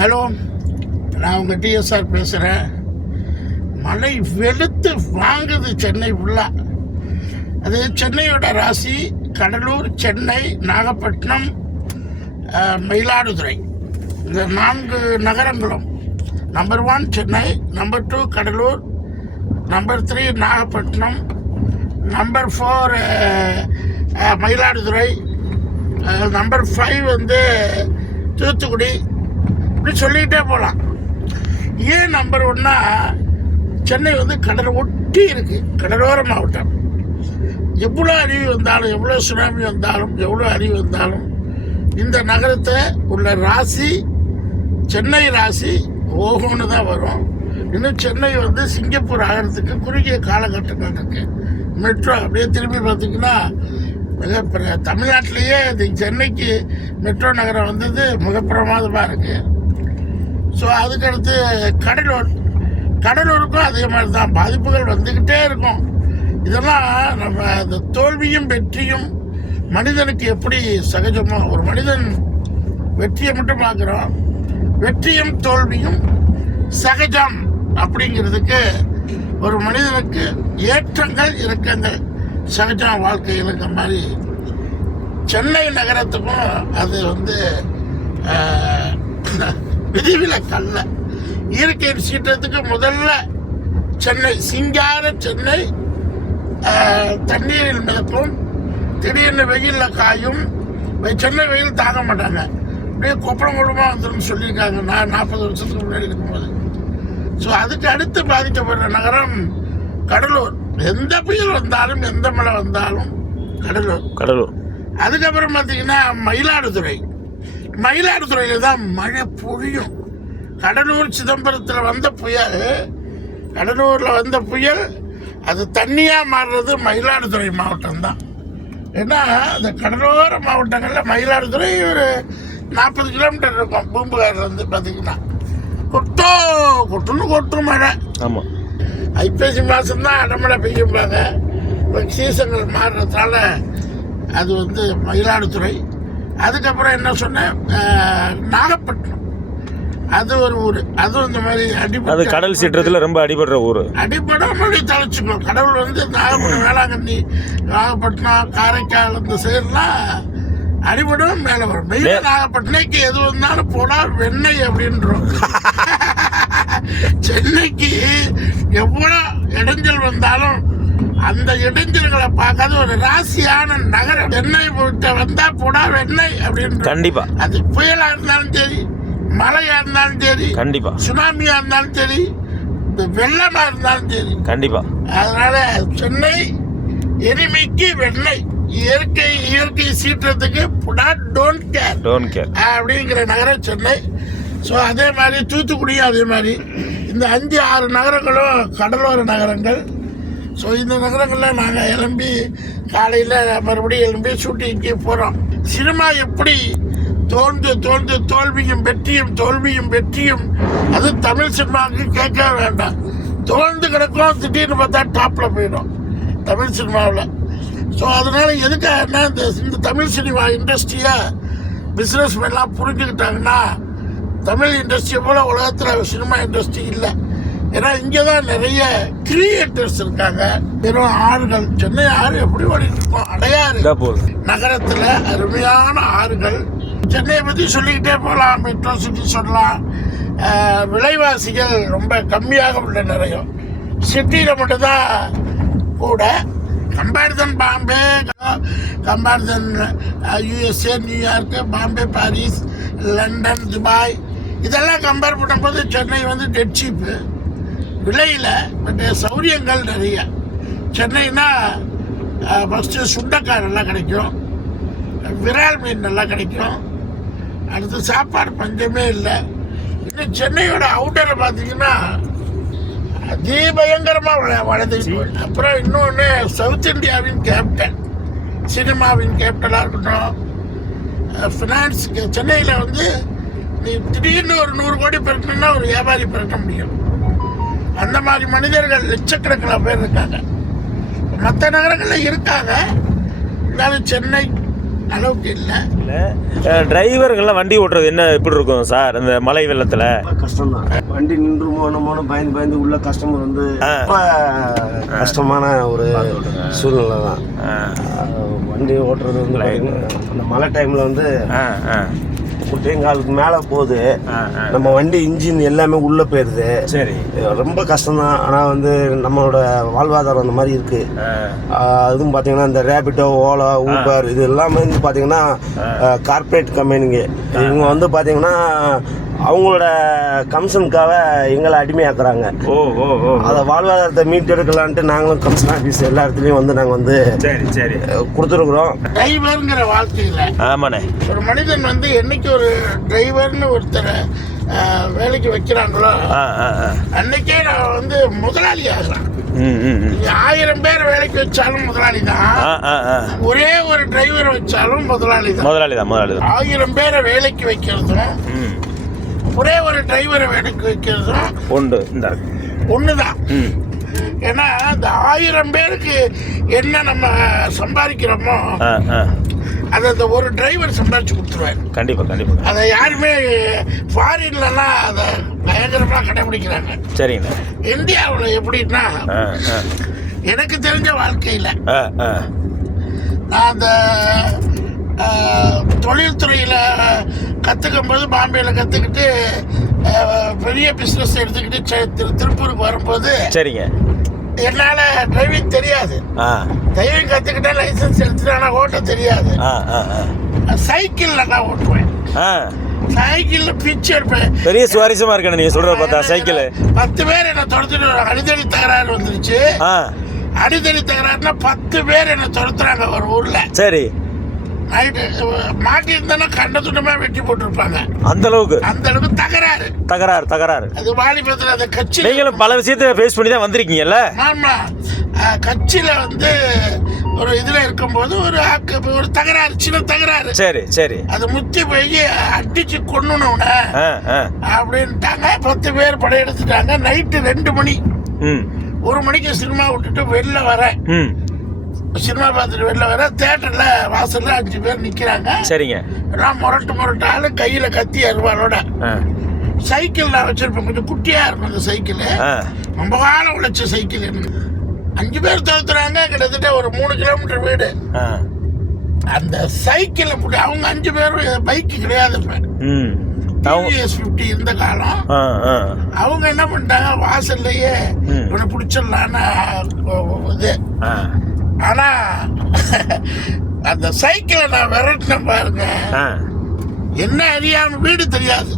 Hello, நான் உங்கள் TSR பேசுகிறேன். மழை வெளுத்து வாங்குது சென்னை ஃபுல்லாக. அது சென்னையோட ராசி கடலூர், சென்னை, நாகப்பட்டினம், மயிலாடுதுறை, இந்த 4 நகரங்களும். Number 1 Chennai, number 2 Cuddalore, number 3 Nagapattinam, number 4 Mayiladuthurai, number 5 வந்து தூத்துக்குடி. இப்படி சொல்லிக்கிட்டே போகலாம். ஏன் நம்பர் 1னா சென்னை வந்து கடலை ஒட்டி இருக்குது, கடலோர மாவட்டம். எவ்வளோ அருவி வந்தாலும், எவ்வளோ சுனாமி வந்தாலும், எவ்வளோ அருவி வந்தாலும் இந்த நகரத்தை உள்ள ராசி சென்னை ராசி ஓகோன்னு தான் வரும். இன்னும் சென்னை வந்து சிங்கப்பூர் ஆகிறதுக்கு குறுகிய காலகட்டங்கள் இருக்குது. மெட்ரோ அப்படியே திரும்பி பார்த்திங்கன்னா மிக தமிழ்நாட்டிலேயே இது சென்னைக்கு மெட்ரோ நகரம் வந்தது மிக பிரமாதமாக இருக்குது. ஸோ அதுக்கடுத்து கடலூருக்கும் அதே மாதிரி தான் பாதிப்புகள் வந்துக்கிட்டே இருக்கும். இதெல்லாம் நம்ம இந்த தோல்வியும் வெற்றியும் மனிதனுக்கு எப்படி சகஜமோ, ஒரு மனிதன் வெற்றியை மட்டும் பார்க்குறோம், வெற்றியும் தோல்வியும் சகஜம் அப்படிங்கிறதுக்கு ஒரு மனிதனுக்கு ஏற்றங்கள் இறக்கங்கள் சகஜம் வாழ்க்கைங்கிற மாதிரி சென்னை நகரத்துக்கும் அது வந்து விதிவிலக்கல்ல. இயற்கையின் சீற்றத்துக்கு முதல்ல சென்னை, சிங்கார சென்னை தண்ணீரில் மிதக்கும், திடீர்னு வெயிலில் காயும். சென்னை வெயில் தாங்க மாட்டாங்க, அப்படியே கொப்பளம் குடும்பமாக வந்துடும் சொல்லியிருக்காங்க நான் 40 வருஷத்துக்கு முன்னாடி இருக்கும்போது. ஸோ அதுக்கு அடுத்து பாதிக்கப்படுற நகரம் கடலூர். எந்த புயல் வந்தாலும், எந்த மழை வந்தாலும் கடலூர். அதுக்கப்புறம் பார்த்தீங்கன்னா மயிலாடுதுறையில் தான் மழை பொழியும். கடலூர் சிதம்பரத்தில் வந்த புயல், கடலூரில் வந்த புயல் அது தண்ணியாக மாறுறது மயிலாடுதுறை மாவட்டம் தான். ஏன்னா அந்த கடலோர மாவட்டங்களில் மயிலாடுதுறை ஒரு 40 கிலோமீட்டர் இருக்கும் பூம்புகார்லேருந்து. பார்த்தீங்கன்னா கொட்டும் மழை. ஆமாம், ஐப்பசி மாதம்தான் அடமழை பெய்யும்பாங்க. இப்போ சீசன்கள் மாறுறதுனால அது வந்து மயிலாடுதுறை. அதுக்கப்புறம் என்ன சொன்னேன், நாகப்பட்டினம். அது ஒரு ஊர், அதுவும் இந்த மாதிரி அது கடல் சீற்றத்தில் ரொம்ப அடிபடுற ஊர். அடிபடாமல் தழைச்சிக்கணும். கடவுள் வந்து நாகப்பட்டினம், வேளாங்கண்ணி, நாகப்பட்டினம், காரைக்கால் இந்த சைடுலாம் அடிபடும் மேலே வரும். மெயினாக நாகப்பட்டினக்கு எது வந்தாலும் போடா வெண்ணெய் அப்படின்றோம். சென்னைக்கு எவ்வளோ இடைஞ்சல் வந்தாலும் அந்த இடைஞ்சல்களை பார்க்காத ஒரு ராசியான நகரம் சென்னை போட்டு வந்தா போடா வெண்ணெய் அப்படின்னு. கண்டிப்பா அது புயலா இருந்தாலும் சரி, மழையா இருந்தாலும் சரி, கண்டிப்பா சுனாமியா இருந்தாலும் சரி, வெள்ளமா இருந்தாலும் சரி, கண்டிப்பா. அதனால சென்னை எளிமைக்கு வெண்ணெய், இயற்கை சீற்றத்துக்கு டோன்ட் கேர் அப்படிங்கிற நகரம் சென்னை. ஸோ அதே மாதிரி தூத்துக்குடியும் அதே மாதிரி. இந்த 5-6 நகரங்களும் கடலோர நகரங்கள். ஸோ இந்த நகரங்களில் நாங்கள் எழும்பி காலையில் மறுபடியும் எழும்பி ஷூட்டிங்க்கு போகிறோம். சினிமா எப்படி தோல்ந்து தோல்வியும் வெற்றியும் அது தமிழ் சினிமாவுக்கு கேட்க வேண்டாம். தோல்ந்து கிடக்கும், திடீர்னு பார்த்தா டாப்பில் போயிடும் தமிழ் சினிமாவில். ஸோ அதனால் எதுக்காகனா இந்த தமிழ் சினிமா இண்டஸ்ட்ரியை பிஸ்னஸ் மேலாம் புரிஞ்சுக்கிட்டாங்கன்னா, தமிழ் இண்டஸ்ட்ரியை போல் உலகத்தில் சினிமா இண்டஸ்ட்ரி இல்லை. ஏன்னா இங்கே தான் நிறைய கிரியேட்டர்ஸ் இருக்காங்க. வெறும் ஆறுகள், சென்னை ஆறு எப்படி ஓடிட்டு இருக்கோம், அடையாறு நகரத்தில் அருமையான ஆறுகள். சென்னையை பற்றி சொல்லிக்கிட்டே போகலாம், மெட்ரோ சிட்டி சொல்லலாம். விலைவாசிகள் ரொம்ப கம்மியாக உள்ள நிறைய சிட்டியில் மட்டும்தான் கூட. Comparison Bombay, comparison USA, New York, Bombay, Paris, London, Dubai இதெல்லாம் கம்பேர் பண்ணும்போது சென்னை வந்து டெட் சீப்பு விலையில். பட் சௌரியங்கள் நிறைய. சென்னைனா ஃபஸ்ட்டு சுண்டைக்காய் நல்லா கிடைக்கும், விரால் மீன் நல்லா கிடைக்கும், அடுத்து சாப்பாடு பஞ்சமே இல்லை. இன்னும் சென்னையோட அவுட்டரை பார்த்தீங்கன்னா அதிபயங்கரமாக வளர்ந்துச்சு. அப்புறம் இன்னொன்று சவுத் இந்தியாவின் கேபிட்டல், சினிமாவின் கேபிட்டலாக இருக்கட்டும், ஃபினான்ஸ். சென்னையில் வந்து நீ திடீர்னு ஒரு 100 கோடி பெருக்கணும்னா ஒரு வியாபாரி பெருக்க முடியும். அந்த மாதிரி மனிதர்கள் லட்சக்கணக்கில் பேர் இருக்காங்க. மற்ற நகரங்களில் இருக்காங்க, இருந்தாலும் சென்னை அளவுக்கு இல்லை. டிரைவர்கள்லாம் வண்டி ஓட்டுறது என்ன எப்படி இருக்கும் சார் இந்த மழை வெள்ளத்தில்? கஷ்டம் தான். வண்டி நின்று பயந்து உள்ள கஸ்டமர் வந்து ரொம்ப கஷ்டமான ஒரு சூழ்நிலை தான். வண்டி ஓட்டுறது வந்து அந்த மழை டைமில் வந்து குட்டையங்காலுக்கு மேலே போகுது. நம்ம வண்டி இன்ஜின் எல்லாமே உள்ளே போயிடுது. சரி, ரொம்ப கஷ்டம்தான். ஆனால் வந்து நம்மளோட வாழ்வாதாரம் அந்த மாதிரி இருக்குது. அதுவும் பார்த்தீங்கன்னா இந்த ரேபிட்டோ, ஓலா, ஊபர் இது எல்லாமே வந்து பார்த்தீங்கன்னா கார்பரேட் கம்பெனிங்க. இவங்க வந்து பார்த்தீங்கன்னா அவங்களோட கமிஷனுக்காக எங்களை அடிமையாக்குறாங்க. அதை வாழ்வாதாரத்தை மீட்டெடுக்கலான்ட்டு நாங்களும் கமிஷன் ஆஃபீஸ் எல்லா இடத்துலையும் வந்து நாங்கள் வந்து சரி கொடுத்துருக்குறோம். டிரைவருங்கிற வாழ்க்கையில் ஆமாண்ணே, ஒரு மனிதன் வந்து என்னைக்கு ஒரு டிரைவர்னு ஒருத்தரை வேலைக்கு வைக்கிறாங்களோ அன்னைக்கே நான் வந்து முதலாளி ஆகலாம். 1000 பேர் வேலைக்கு வச்சாலும் முதலாளி தான், ஒரே ஒரு டிரைவர் வச்சாலும் முதலாளி தான். 1000 பேரை வேலைக்கு வைக்கிறதும் ஒரே ஒரு டிரைவரை வேலைக்கு வைக்கிறதும் ஒண்ணுதான். ஏன்னா இந்த 1000 பேருக்கு என்ன நம்ம சம்பாதிக்கிறோமோ அதை அந்த ஒரு டிரைவர் சம்பாதிச்சு கொடுத்துருவாரு. கண்டிப்பா அதை யாருமே ஃபாரின்லாம் அதை பயங்கரமா கடைபிடிக்கிறாங்க. சரிங்க. இந்தியாவில் எப்படின்னா எனக்கு தெரிஞ்ச வாழ்க்கையில் நான் அந்த தொழில்துறையில் கற்றுக்கும் போது பாம்பேயில் கற்றுக்கிட்டு பெரிய பிஸ்னஸ் எடுத்துக்கிட்டு திருப்பூருக்கு வரும்போது சரிங்க என்னால் டிரைவிங் தெரியாது. டிரைவிங் கற்றுக்கிட்டா லைசன்ஸ் எடுத்துட்டு ஆனால் ஓட்ட தெரியாது. சைக்கிளில் நான் ஓட்டுவேன். சைக்கிளில் பிச்சு எடுப்பேன். பெரிய சுவாரஸ்யமா இருக்கு நீங்க சொல்றத பார்த்தா. சைக்கிள் 10 பேர் என்ன துரத்துட்டு அடிதடி தகராறு வந்துருச்சு. அடிதடி தகராறுனா 10 பேர் என்ன துரத்துறாங்க ஒரு ஊர்ல. சரி, நைட்டு மாட்டி இருந்தா கண்ட துண்டமா வெட்டி போட்டிருப்பாங்க. அந்த அளவுக்கு தகராறு. அது வாலிபத்தில் அந்த கட்சி நீங்களும் பல விஷயத்தை ஃபேஸ் பண்ணி தான் வந்திருக்கீங்கல்ல. ஆமா, கட்சியில வந்து ஒரு இதுல இருக்கும்போது ஒரு தகராறு, சின்ன தகராறு. சரி அது முத்தி போய் அடிச்சு கொன்னுனவன அப்படின்ட்டாங்க. 10 பேர் படையெடுத்துட்டாங்க. நைட்டு 2 மணி 1 மணிக்கு சினிமா விட்டுட்டு வெளில வரேன். சினிமா பார்த்துட்டு வெளில வர தியேட்டர்ல வாசல்ல 5 பேர் நிக்கிறாங்க. சரிங்க. எல்லாம் முரட்டு கையில கத்தி அருவாளோட. சைக்கிள் நான் வச்சிருப்பேன், கொஞ்சம் குட்டியா இருக்கும் அந்த சைக்கிள். ரொம்ப காலம் உழைச்ச சைக்கிள். 5 பேர் தோத்துறாங்க. கிட்டத்தட்ட ஒரு 3 கிலோமீட்டர் வீடு. அந்த சைக்கிளை போட்டு அவங்க 5 பேரும் பைக்கு கிடையாது, TVS 50 இருந்த காலம். அவங்க என்ன பண்ணிட்டாங்க, வாசல்லையே இவனை பிடிச்சிடலான்னு இது. ஆனா அந்த சைக்கிளை நான் விரட்டின பாருங்க, என்ன அறியாம வீடு தெரியாது.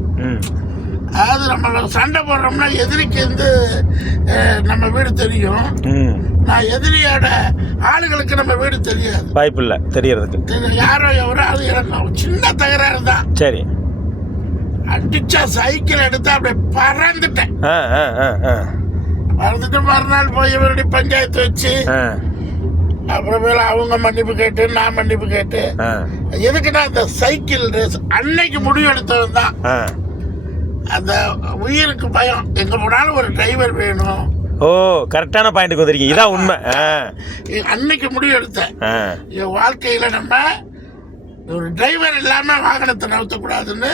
அதாவது நம்ம சண்டை போடுறோம்னா எதிரிக்கு வந்து நம்ம வீடு தெரியும். நான் எதிரியோட ஆளுகளுக்கு நம்ம வீடு தெரியாது, வாய்ப்பு இல்லை தெரியறதுக்கு. யாரோ எவரோ அது எனக்கு சின்ன தகராறு தான். சரி, அடிச்சா சைக்கிள் எடுத்து அப்படியே பறந்துட்டேன். பறந்துட்டு மறுநாள் போய் மறுபடியும் பஞ்சாயத்து வச்சு அப்புறமேல அவங்க மன்னிப்பு கேட்டு நான் மன்னிப்பு கேட்டு. எதுக்குன்னா அந்த சைக்கிள் ரேஸ் அன்னைக்கு முடிவு எடுத்தவன் தான். அந்த உயிருக்கு பயம், எங்க போனாலும் ஒரு டிரைவர் வேணும். கரெக்டான பாயிண்ட்க்கு வந்திருக்கீங்க. இதான் உண்மை. அன்னைக்கு முடிவு எடுத்தேன், என் வாழ்க்கையில நம்ம ஒரு டிரைவர் இல்லாம வாகனத்தை நகர்த்தக்கூடாதுன்னு.